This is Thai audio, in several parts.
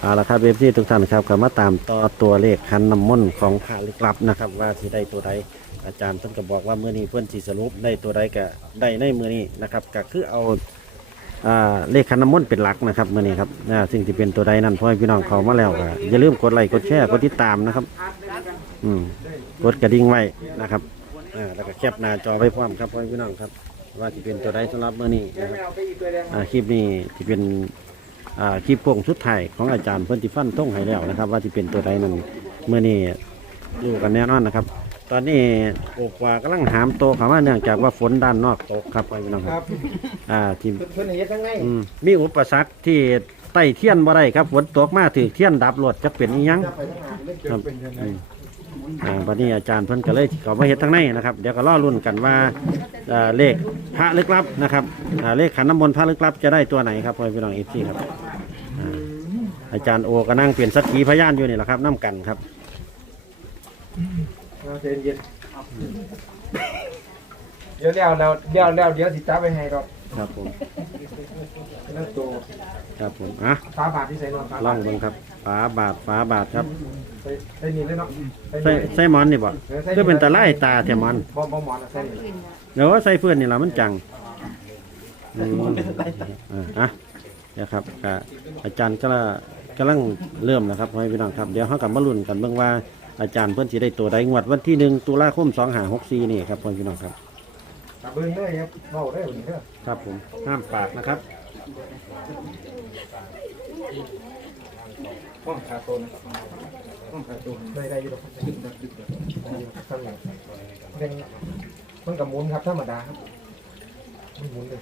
เอาละครับเอฟซีทุกท่านครับก็มาตามต่อตัวเลขคันน้ำมนต์ของพระลึกลับนะครับ ว่าที่ได้ตัวใดอาจารย์ท่านก็บอกว่าเมื่อนี้เพื่อนสีสรุปได้ตัวใดก็ได้ในมือนี้นะครับก็คือเอาอ่าเลขคันน้ำมนต์เป็นหลักนะครับมื่อนี้ครับอ่าสิ่งที่เป็นตัวใดนั่นพ่อให้พี่น้องเขามาแล้วก็อย่าลืมกดไลค์กดแชร์กดติดตามนะครับ อืมกดกระดิ่งไว้นะครับอ่าแล้วก็แคปหน้าจอไว้พร้อมครับพ่อให้พี่น้องครับ ว่าที่เป็นตัวใดสำหรับมื่อนี้นะครับอ่าคลิปนี้ที่เป็น คลิปโค้งสุดท้ายของอาจารย์เพิ่นที่ฟันท่งให้แล้วนะครับ ว่าที่เป็นตัวใดนั้นเมื่อนี้ดูกันแน่นอนนะครับ ตอนนี้โอกว่ากำลังหามโตเขามาเนื่องจากว่าฝนด้านนอกตกครับพี่น้องคครัรับบอ่าที่เพิ่นเฮ็ดทั้งไงอืมมีอุปสรรคที่ใต้เทียนบ่ได้ครับฝนตกมาถือเทียนดับรถจะเป็นอีหยังจะไอเป็นยังไงอืมอ่าบัดนี้อาจารย์เพิ่นก็เลยเขามาเฮ็ดทางในนะครับ เดี๋ยวก็รอรุ่นกันว่าอ่าเลขพระลึกลับนะครับอ่าเลขขันน้ำมนต์พระลึกลับจะได้ตัวไหนครับพ่อพี่น้องเอฟซีครับอ่าอาจารย์โอก็นั่งเปลี่ยนสักขีพยานอยู่นี่แหละครับน้ำกันครับเราเย็นเย็นเดี๋ยวแล้วแล้วเดี๋ยวแล้วเดี๋ยวสิจ้าไปให้ดอก ครับผมนั่นตัวครับผมอะฟ้าบาทที่ใส่นอนฟ้าล่บาองทเบิ่งครับฝาบาทฝาบาทครับใส่ใส่นี่เลยเนาะใส่ใส่หมอนนี่บ่คือเป็นตะไลตาแถมอนบ่บ่หมอนอะใส่นี่เดี๋ยวว่าใส่เพื่อนนี่ล่ะมันจังอืมอ่าอะเดี๋ยวครับก็อาจารย์ก็กำลังเริ่มนะครับพ่อพี่น้องครับเดี๋ยวเขากลับมาลุ้นกันเบิ่งว่าอาจารย์เพิ่นสิได้ตัวใดงวดวันที่หนึ่งตุลาคม2564นี่ครับพ่อพี่น้องครับตะ เบิ่งเลยครับเว้าได้บ่นี่เด้อครับผมห้ามปากนะครับห้องขาโตนะห้องขาโตได้ได้อยู่ดอกดึกดักดึกดักได้อยู่ข้างหลังเป็นมันก็หมุนครับธรรมดาครับมันหมุนเลย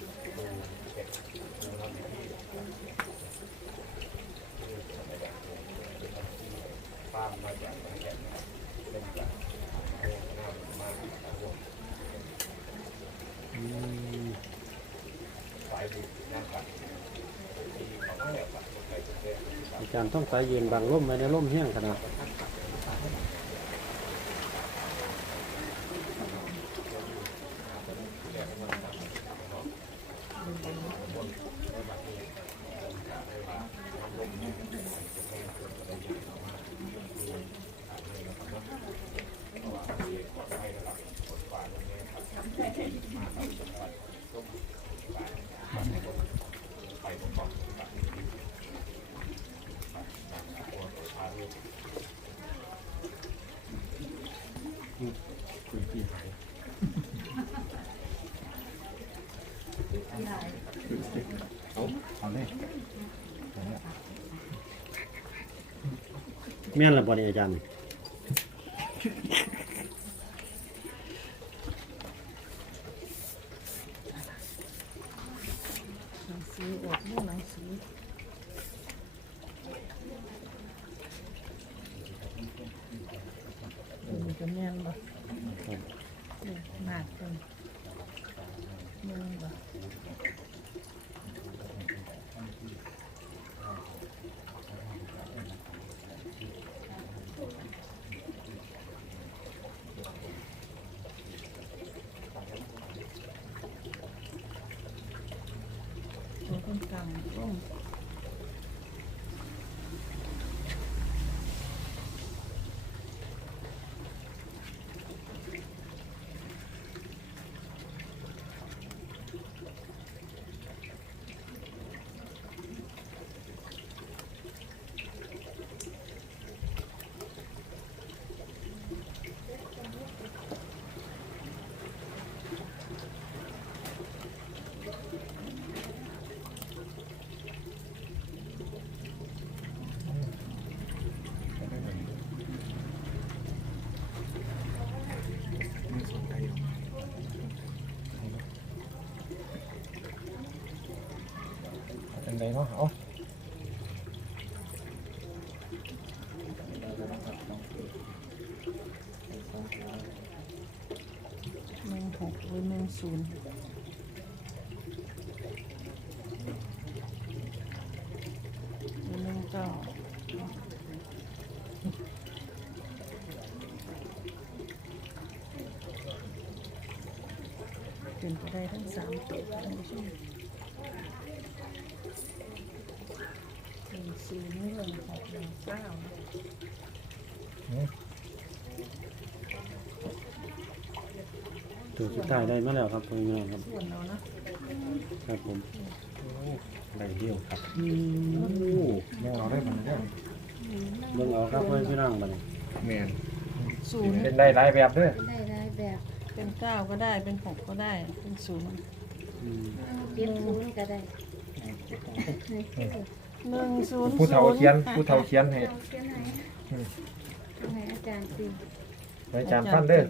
อามมาจาก รย์ต้องสายยืนบางร่มไว้ในร่มแห้งขนาด แม่นละบ่เนี่ยอาจารย์ หนังสือออกเรื่องหนังสือมันจะแม่นบ่นี่มากจังแม่นบ่ตัวคนกลางลง เป็นไงเนาะเอาหนึ่งหกหรือหนึ่งศูนย์หรือหนึ่งเก้าเป็นไปได้ทั้งสามตัวท่านผู้ชม หนึ่งศูนย์หนึ่งหกหนึ่งเก้าตัวสุดท้ายได้มาแล้วครับพี่น้องครับ ส่วนเราเนาะครับผมได้เดียวครับอืมโอ้แม่เราได้มันได้เบิ่งเอาครับเพื่อนพี่น้องบัดนี้แม่นศูนย์เป็นได้หลายแบบเด้อได้ได้แบบเป็นเก้าก็ได้เป็นหกก็ได้ เป็นศูนย์ อืมเจ็ดศูนย์ก็ได้ หนึ่งศูนย์ผู้เฒ่าเขียนผู้เฒ่าเขียนให้เอาเขียนไหนเอาให้อาจารย์ตีให้อาจารย์ฟันเด้อ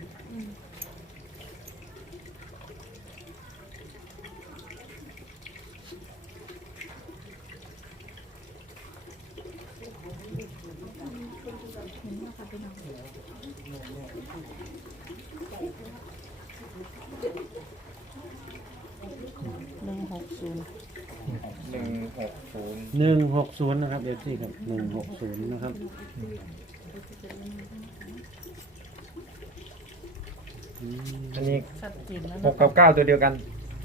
หนึ่งหกศูนย์หนึ่งหกศูนย์ หนึ่งหกศูนย์นะครับเอฟซีครับหนึ่งหกศูนย์นะครับอืมอันนี้ชัดเจนแล้วหกกับเก้าตัวเดียวกัน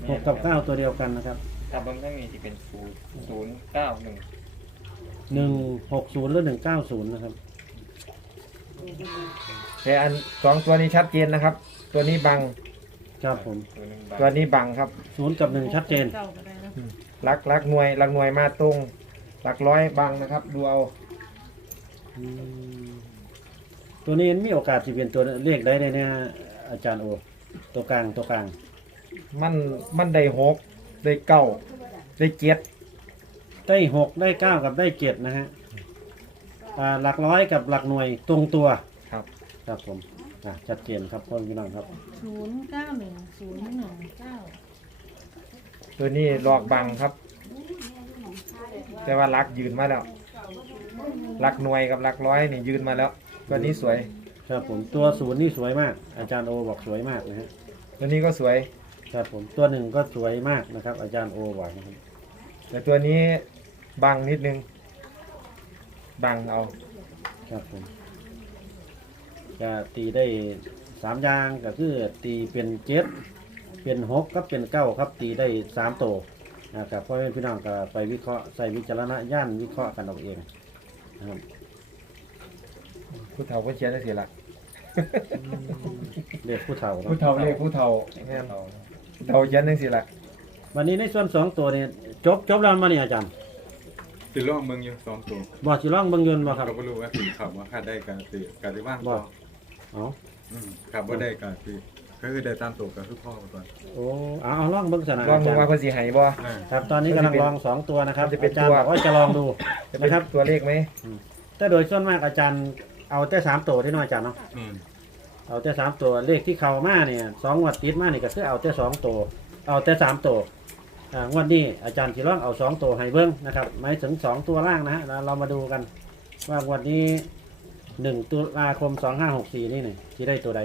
หกกับเก้าตัวเดียวกันนะครับถ้าเบิ้งถ้ามีที่เป็นศูนย์ศูนย์เก้าหนึ่งหนึ่งหกศูนย์หรือหนึ่งเก้าศูนย์นะครับ แต่อันสองตัวนี้ชัดเจนนะครับ ตัวนี้บัง ครับผมตัวหนึ่งใบตัวนี้บังครับ ศูนย์กับหนึ่งชัดเจน เก้าก็ได้นะลักลักหน่วยลักหน่วยมาตรง หลักร้อยบังนะครับ ดูเอาอืมตัวนี้มีโอกาสที่เป็นตัวเลขได้เลยนะฮะอาจารย์โอ ตัวกลางตัวกลาง มันมันได้หกได้เก้าได้เจ็ดได้หกได้เก้ากับได้เจ็ดนะฮะอ่าหลักร้อยกับหลักหน่วยตรงตัวครับครับผมอะชัดเจนครับพ่อพี่น้องครับ ศูนย์เก้าหนึ่งศูนย์หนึ่งเก้าตัวนี้หลอกบังครับ แต่ว่าลักยืนมาแล้วลักหน่วยกับลักร้อยนี่ยืนมาแล้วตัวนี้สวย ครับผมตัวศูนย์นี่สวยมาก อาจารย์โอบอกสวยมากนะฮะตัวนี้ก็สวย ครับผมตัวหนึ่งก็สวยมากนะครับ อาจารย์โอบอกนะครับแต่ตัวนี้บังนิดนึง บังเอา ครับผมจะตีได้สามอย่างก็คือตีเป็นเจ็ดเป็นหกกับเป็นเก้าครับตีได้สามโตว นะครับเพราะฉะนั้นพี่น้องก็ไปวิเคราะห์ใส่วิจารณญาณวิเคราะห์กันเอาเองนะครับผู้เฒ่าก็เชียร์ได้เสียละเรียกผู้เฒ่าเนอะผู้เฒ่าเรียกผู้เฒ่าแม่นเอาผู้เฒ่าเชียร์ได้เสียละวันนี้ในส่วนสองตัวเนี่ยจบจบแล้วมาเนี่ยอาจารย์สิล่องเมืองอยู่สองตัวบอกสิร่องเบางยนต์บ่ครับก็ไม่รู้ว่าสิขับว่าคาดได้การสิการที่ว่างบ่พอเอ๋ออืมขับว่าได้การสิ ก็คือได้ตามตัวกับทุกพ่อก่อนโอ้เอาเอาลองเบิ่งสนะลองอาดูจารว่าย์เพิ่นสิให้บ่ อ่าครับตอนนี้กำลังลองสองตัวนะครับมันจะเป็นอาจารย์ตัว บอกว่าจะลองดูจะเป็นนะครับตัวเลขไหมแต่โดยส่วนมากอาจารย์เอาแต่สามตัวที่น้อยอาจารย์เนาะอืมเอาแต่สามตัวเลขที่เข้ามาเนี่ยสองงวดติดมาเนี่ยก็คือเอาแต่สองตัวเอาแต่สามตัวอ่างวดนี้อาจารย์สิลองเอาสองตัวให้เบิ้งนะครับหมายถึงสองตัวล่างนะฮะแล้วเรามาดูกันว่างวดนี้หนึ่งตุลาคมสองห้าหกสี่นี่เนี่ยที่ได้ตัวใด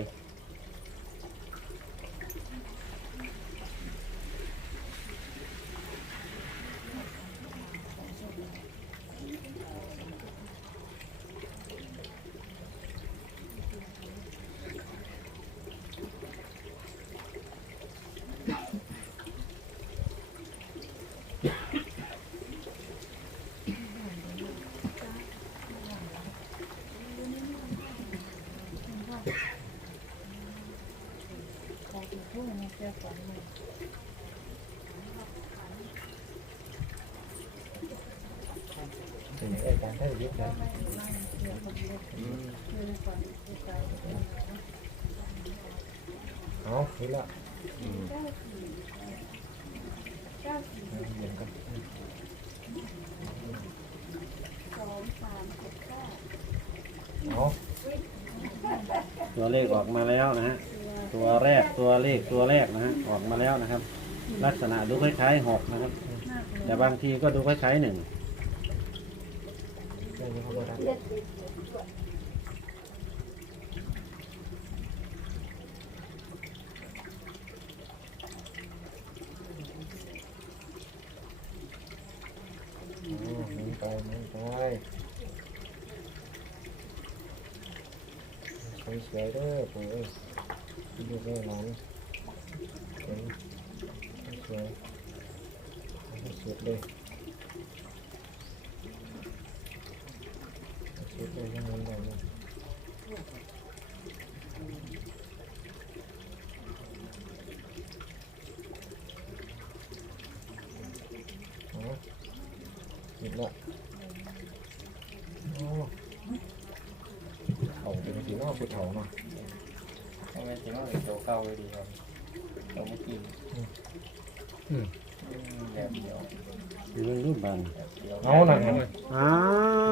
ของอีกผู้หนึงเจ้าของหนึ่ง เอาจารย์ได้ยุคนั้นเอาเห็นละเห็นครับเอาตัวเลขออกมาแล้วนะฮะ ตัวแรกตัวเลขตัวแรกนะฮะออกมาแล้วนะครับ ลักษณะดูคล้ายๆหกนะครับ แต่บางทีก็ดูคล้ายๆหนึ่ง เรื่องนี้เขาบ่ได้โอ้หมุน เออยังหมุนได้อยู่อ๋อหยิบละโอ้เขา เป็นสีนอกผู้เฒ่าเนาะทำไมถึงว่าเป็นตัวเก่าเลยดีครับตัวเมื่อกี้อืมอืมแบบเดียวเรื่องรูปบานแบบเดียวเอาหนังอ้า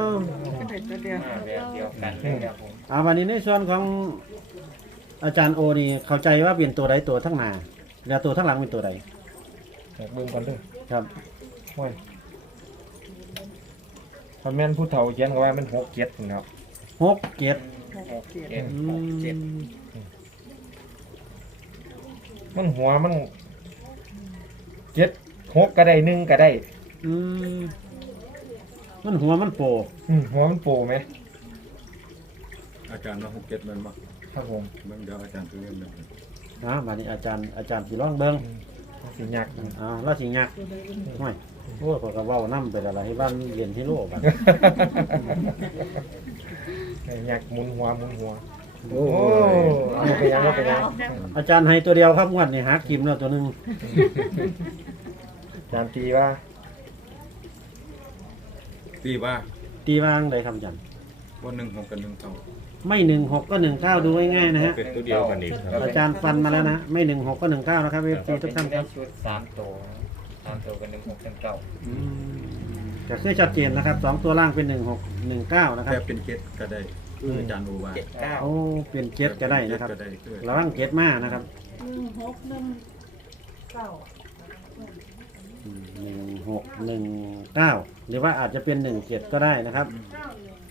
วก็ได้ตัวเดียวอ่าแบบเดียวกันเลยครับผมอาวันนี้ในส่วนของอาจารย์โอนี่เข้าใจว่าเป็นตัวใดตัวทั้งหน้าแล้วตัวทั้งหลังเป็นตัวใดอยากเบิ่งกันเด้อครับ โอ้ยถ้าแม่นผู้เฒ่าเขียนก็ว่ามันหกเจ็ดพุ่นครับหกเจ็ดหกเจ็ดอืหกเจ็ดมมันหัวมันเจ็ด หกก็ได้หนึ่งก็ได้ อืมมันหัวมันโปอืมหัวมันโปไหมอาจารย์ว่าหกเจ็ดมันมาครับผมเบิ่งเดี๋ยวอาจารย์ซื้อเงินเลยอ่าวันนี้อาจารย์อาจารย์สิลองเบิ่งมันสิยักษ์อ่าแล้วสิยักห้อยโอ้ยข้อยก็เว้านํไปแล้วล่ะให้บ้านเรียนที่โลกบัดยักษ์หมุนหัวหมุนหัว โอ้โอ้เอาไปยังเอาไปยังอาจารย์ให้ตัวเดียวครับงวดนี้หากิมแล้วตัวหนึง จานตีว่า ตีว่าตีวางได้ครับอาจารย์วันหนึ่งหกกับหนึ่งเท่าไม่หนึ่งหกก็หนึ่งเก้าดูง่ายๆนะฮะ เป็นตัวเดียวกันอีกครับ อาจารย์ฟันมาแล้วนะ ไม่หนึ่งหกก็หนึ่งเก้านะครับเอฟซีทุกท่านคได้รับชุดสามตัวสามตัวกันหนึ่งหกเป็นเก้าอืมก็คือชัดเจนนะครับสองตัวล่างเป็นหนึ่งหกหนึ่งเก้านะครัแต่บ เป็นเจ็ดก็ได้คืออาจารย์โอว่าเจ็ดเก้าโอ้เป็นเจ็ดก็ได้นะครับเจ็ก็ได้คือระวังเจ็ดมานะครับ หนึ่งหกหนึ่งเก้า หนึ่งหกหนึ่งเก้าหรือว่าอาจจะเป็นหนึ่งเจ็ดก็ได้นะครับ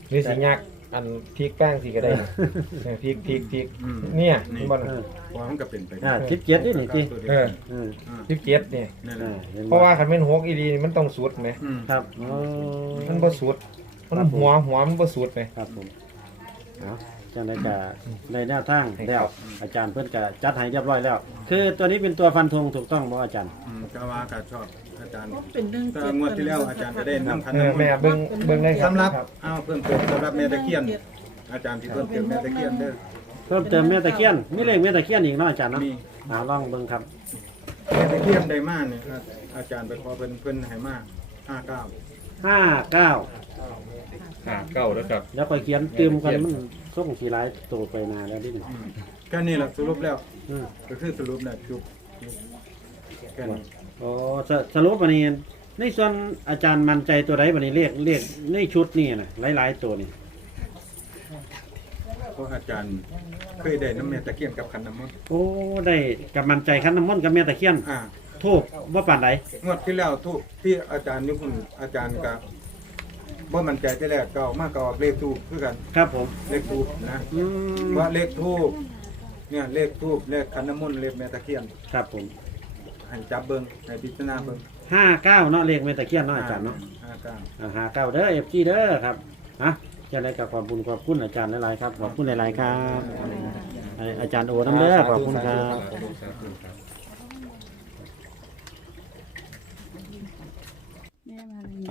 หรือสิยักษ์อันพริกแป้งสิก็ได้เนี่ยพริกพริกพริกอืม เนี่ยนี่นี่บอลเออว่ามันก็เป็นไปอ่าคิดเจ็ดนี่นี่สิตัวดียวเออเอออ่าพริกเจ็ดเนี่ยนั่นแหอ่าละห็นไหมเพราะว่าคันเป็นหกอีดีนี่มันต้องสุดไหมอืมครับโอ้มันบ่สุด มันครับผม หัวหัวมันบ่สุดไหมครับผมเอา จังได้กะในแนวทางให้แล้วครับอาจารย์เพื่อนกะจัดให้เรียบร้อยแล้ว คือตัวนี้เป็นตัวฟันธงถูกต้องบ่อาจารย์ อืมก็ว่าการชอบอาจารย์เป็นหนึ่งแต่เจ็ดงวดที่แล้วอาจารย์ก็ได้นำคันเออน้ำมนแม่ต์เบิ่งเบิ่งเลยครับสำหรับครับอ้าวเพิ่มเติมสำหรับแม่ตะเคียน อาจารย์ที่เพิ่มเติมแม่ตะเคียนเด้อเพิ่มเติมเมตะเคียนมีเลขเมตะเคียนอีกเนาะอาจารย์เนาะมีอ่าลองเบิ่งครับแม่ตะเคียนได้มากเนี่ยอาจารย์ไปขอเพิ่นเพิ่นให้มากห้าเก้าห้าเก้าห้าเก้าแล้วครับ แล้วค่อยเขียนตืมกันมัน ส่งสีร้ายตัวไปนานแล้วนิดหนึงก็นี่แหละสรุปแล้ว อืมก็คือสรุปแล้วจุบแค่นี้โอ้สสรุปวันนี้ในส่วนอาจารย์มั่นใจตัวใดวันนี้เรียกเรียกในชุดนี่นะหลายๆตัวนี่เพราะอาจารย์เคยได้น้ำแม่ตะเคียนกับขันน้ำมนต์โอ้ได้กับมั่นใจคันน้ำมนต์กับเมตะเคียนอ่า ทูบว่าปานใดงวดที่แล้วทุกที่อาจารย์ยุคุณอาจารย์กับ ว่ามันใจที่แรกเก่ามากเก่าเลขทูบคือกันครับผมเลขทูบนะอืมว่าเลขทูบเนี่ยเลขทูบเลขขันน้ำมนต์เลขแม่ตะเคียนครับผมให้จับเบิ้งให้พิจารณาเบิ้งห้าเก้าเนาะเลขเมตะเคียนเนาะอาจารย์เนาะห้าเก้าอ่าหาเก้าเด้อเอฟซีเด้อครับฮะจะได้กับขอบคุณขอบคุณอาจารย์หลายๆครับขอบคุณหลายๆครับไอ้อาจารย์โอน้ำเด้อขอบคุณครับแ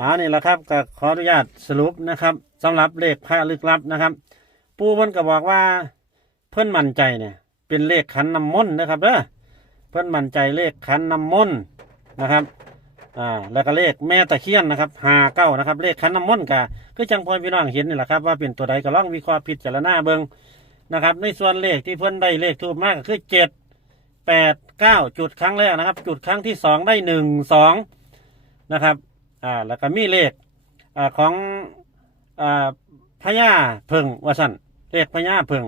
อ่านี่แหละครับก็ขออนุญาตสรุปนะครับสำหรับเลขพระลึกลับนะครับ ปู่เพิ่นก็บอกว่าเพิ่นมั่นใจเนี่ย เป็นเลขขันน้ำมนต์นะครับเด้อเพิ่นมั่นใจเลขขันน้ำมนต์นะครับอ่าแล้วก็เลขแม่ตะเคียนนะครับหาเก้านะครับ เลขขันน้ำมนต์ก็คือจังพอพี่น้องเห็นนี่แหละครับว่าเป็นตัวใดก็ลองวิเคราะห์พิจารณาเบิงนะครับ ในส่วนเลขที่เพิ่นได้เลขทูบมากก็คือเจ็ดแปดเก้าจุดครั้งแรกนะครับ จุดครั้งที่สองได้หนึ่งสองนะครับ อ่าแล้วก็มีเลขอ่าของอ่าพญาเพิงว่าสั่นเลขพญาเพิง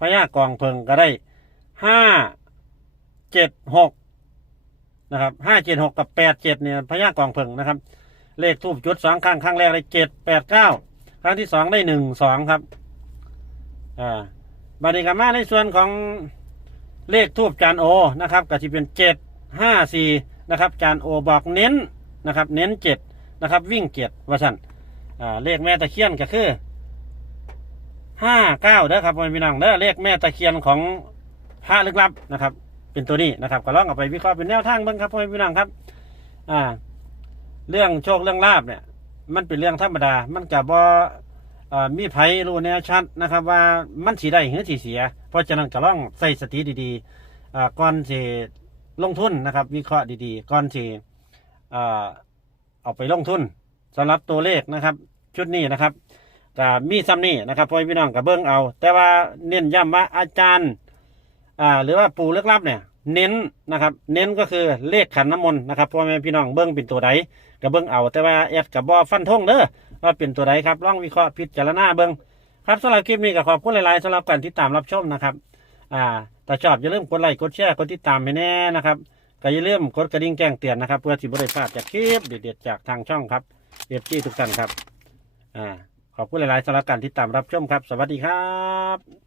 พญากองเพิงก็ได้ห้าเจ็ดหกนะครับห้าเจ็ดหกกับแปดเจ็ดเนี่ยพญากองเพิงนะครับ เลขทูบจุดสองครั้งครั้งแรกได้เจ็ดแปดเก้าครั้งที่สองได้หนึ่งสองครับอ่าบันี้กมาในส่วนของเลขทูบจานโอนะครับก็จะเป็นเจ็ดห้าสี่นะครับ จานโอบอกเน้นนะครับ เน้นเจ็ด นะครับ วิ่งเจ็ดว่าสันเลขแม่ตะเคียนก็คือห้าเก้าเด้อครับพ่อพี่น้องเด้อเลขแม่ตะเคียนของพระลึกลับนะครับ เป็นตัวนี้นะครับก็ลองเอาไปวิเคราะห์เป็นแนวทางบ้างครับพ่อพี่น้องครับ อ่า เรื่องโชคเรื่องลาบเนี่ย มันเป็นเรื่องธรรมดา มันกับบ่อ่ามีไผรู้แน่ชัดนะครับ ว่ามันสีได้หรือสีเสีย เพราะฉะนั้นก็ลองใส่สติดีๆก่อนสิลงทุนนะครับ วิเคราะห์ดีๆ ก่อนสิอ่า เอาไปลงทุนสำหรับตัวเลขนะครับ ชุดนี้นะครับก็มีซ้ำนี่นะครับพ่อพี่น้องกับเบิ้งเอา แต่ว่าเน้นย้ำว่าอาจารย์อ่าหรือว่าปู่เลือกลับเนี่ย เน้นนะครับ เน้นก็คือเลขขันน้ำมนต์นะครับพ่อแม่พี่น้องเบิ้งเป็นตัวใดก็เบิ้งเอา แต่ว่าแอดกับบอฟันธงเด้อว่าเป็นตัวใดครับลองวิเคราะห์พิจารณาเบิ้งครับสำหรับคลิปนี้ก็ขอบคุณหลายๆสำหรับการติดตามรับชมนะครับ อ่าถ้าชอบอย่าลืมกดไลค์กดแชร์กดติดตามให้แน่นะครับ ก็อย่าลืมกดกระดิ่งแจ้งเตือนนะครับ เพื่อที่บริพลาดจากคลิปเด็ดๆจากทางช่องครับเอฟซีทุกท่านครับอ่าขอบคุณหลายๆสำหรับการติดตามรับชมครับ สวัสดีครับ